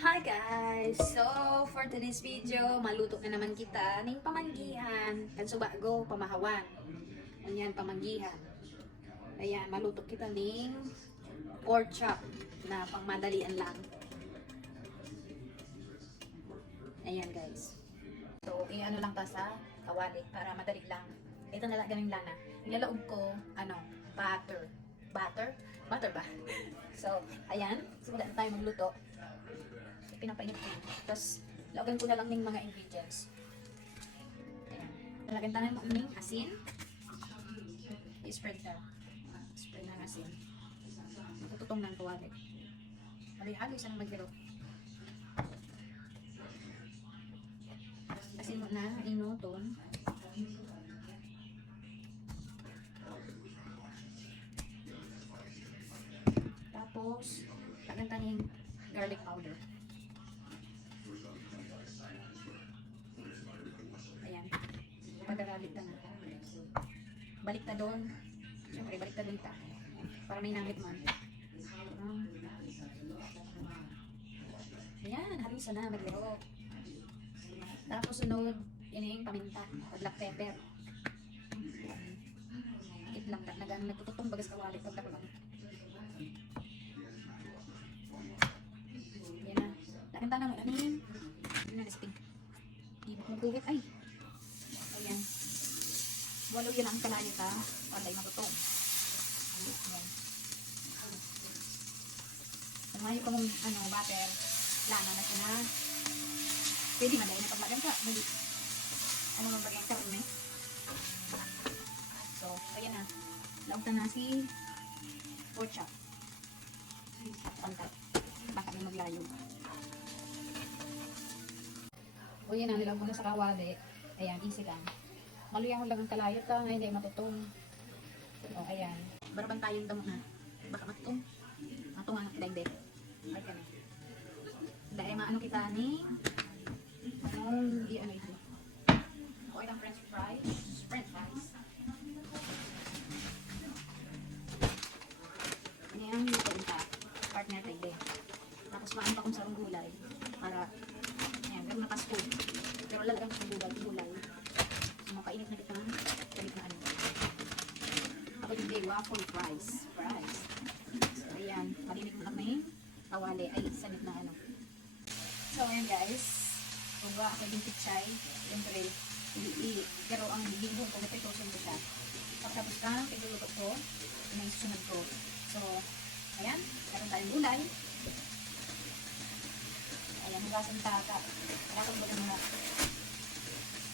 Hi guys! So, for today's video, maluto na naman kita ng pamanggihan. Kansubago, pamahawan. Ganyan, pamanggihan. Ayan, maluto kita ng pork chop na pangmadalian lang. Ayan guys. So, i-ano lang ta sa kawali para madali lang. Ito na lang ganing lana. Nilalaog ko, butter. Butter? Butter ba? So, ayan. Simula na tayo magluto. Pinapainit ko. Tapos, lagan ko na lang ng mga ingredients. Ayan. Nalagyan tayo ng asin. I-spread na. Spread ng asin. Matututong ng tuwali. Haloy-haloy sa nang maghiro. Asin mo na, inuton. Tapos, lagyan tayo ng garlic powder. Pagkagalit na. Balik na doon. Siyempre, balik na doon ta. Para may nangit man. Ayan, halisa na. Maglero. Tapos sunod, yun yung paminta. Black pepper. Itlang nagan. Nagtututong bagas kawali. Pagka lang. Ayan na. Lakanta na mo. Ano yun? Ano na recipe? Magkuhit. Ay. Ayan. Walo yun ang kalayo ta. Panday matutong. Ayan. Ngayon ko mong butter. Lana na siya na. Pwede man dahil na pagmagan ka. Mali. Man bagay ang karne. So, ayan na. Lautan na si pork chop. Pantay. Baka may maglayo. O yan na. Nilaw mo na sa kawali. Ayan, easy lang. Maluyang lang ang kalayot ka, ngayon hindi matutong. O, ayan. Baraban tayong damo na. Baka matutong. Matutong ang daigdig. Ay ka na. Dahil maano kita ni ano ito. O, itang french fries. French fries. Ayan, ito yung partner daigdig. Tapos maano pa kung sarong gulay. Para, ayan, gano'n na pasko. Pero lalagyan ko sa gulay. Makainit na kita galit na ano. Ako yung waffle fries. So, ayan. Malinig mo kami. Kawali. Ay, sanit na ano. So, ayan guys. Kung ba ako yung pichay, yung grill. Pero ang bibong ko, napitosin ko siya. Pagkatapos ka, pinulutot ko, yung susunod ko. So, ayan. Meron tayong gulay. Ayan, hugasan taka. Kaya kung baga mga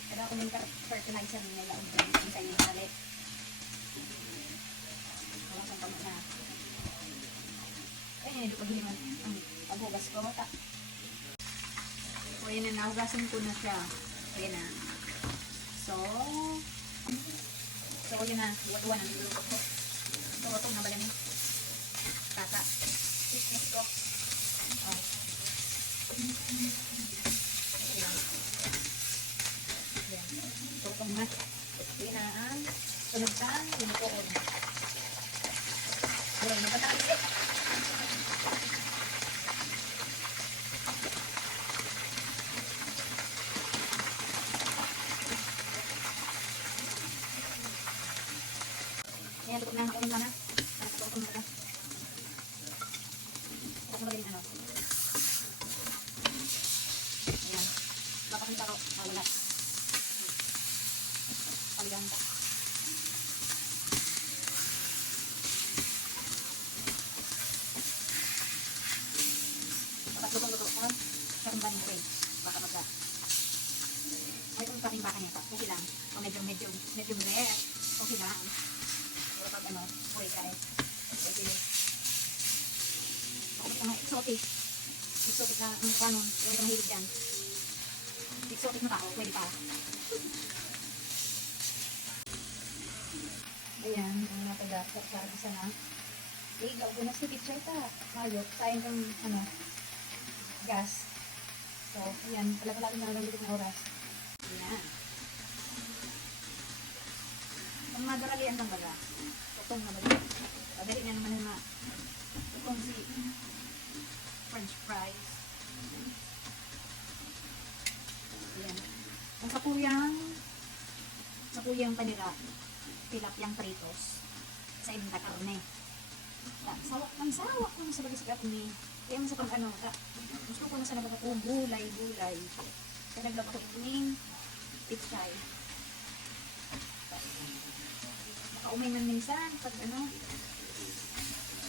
kaya kung yung fertilizer nila laog dyan yung kayo balik. Hugasan pa na. Ayan, hindi pag hiliman ang paghugas ko. So, ayan na, nahugasan ko na siya. Ayan na. So, ayan na. Luwa-luwa na. Nilulukot ko. So, itong nabalan yung taka. Sismis ko. Oh. Ayan. So, itong mas pinaan, sunugtan, sinukoon. Ayan, napatalik. Ayan, tukot na, nakunin ka na. Tukot na ka. Tapos na ba din ano? Ayan. Baka kung taro, wala. Paligang ka. Dapat lutong-luto ka. Karong ba rin baka magka. Ay, kung pating baka niya. Okay lang. Kung medyo rare. Okay lang. Pero pag puri ka eh. Okay. Okay ka exotic. Exotic na ang kanon. Huwag ka mahilig dyan. Exotic na tao. Pwede pa. Ayan, ang napagdasok sa isa na. Igaw ko na sa picture ta. Hayop, sayang kang gas. So, ayan, pala-pala na lang dito na oras. Ayan. Ang madaralian kang baga. Tutong na baga. Pagdali na naman na tutong si French fries. Ayan. Ang sa kuyang kanila, tilapyang pritos sa ibang karne. Sawak ng sa bagay sa karne. Kaya mo sa pag ano, gusto ko na sa nabaga ko gulay. Kaya naglaba ko ining pichay. Nakaumay man minsan pag ano,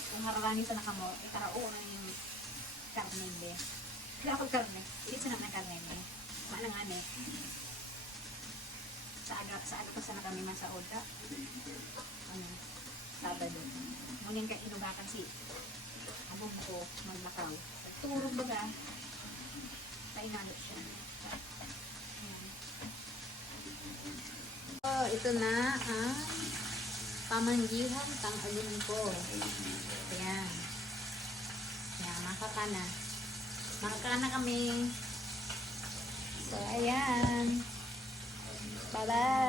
kung hararani sa nakamo, ikarao na yung karne hindi. Kaya ako karne, ilit sa naman karne hindi. Maalangan eh. Sa aga pa sana kami man sa Oda. Ano, Sabado. Ngunyan ka inugakan si among ko maglakaw. Turog baga, painalo siya. Ayan. So, ito na ang pamanggihan tang-alin ko. Ayan. Ayan, makakana. Makakana kami. So, ayan. Bye-bye.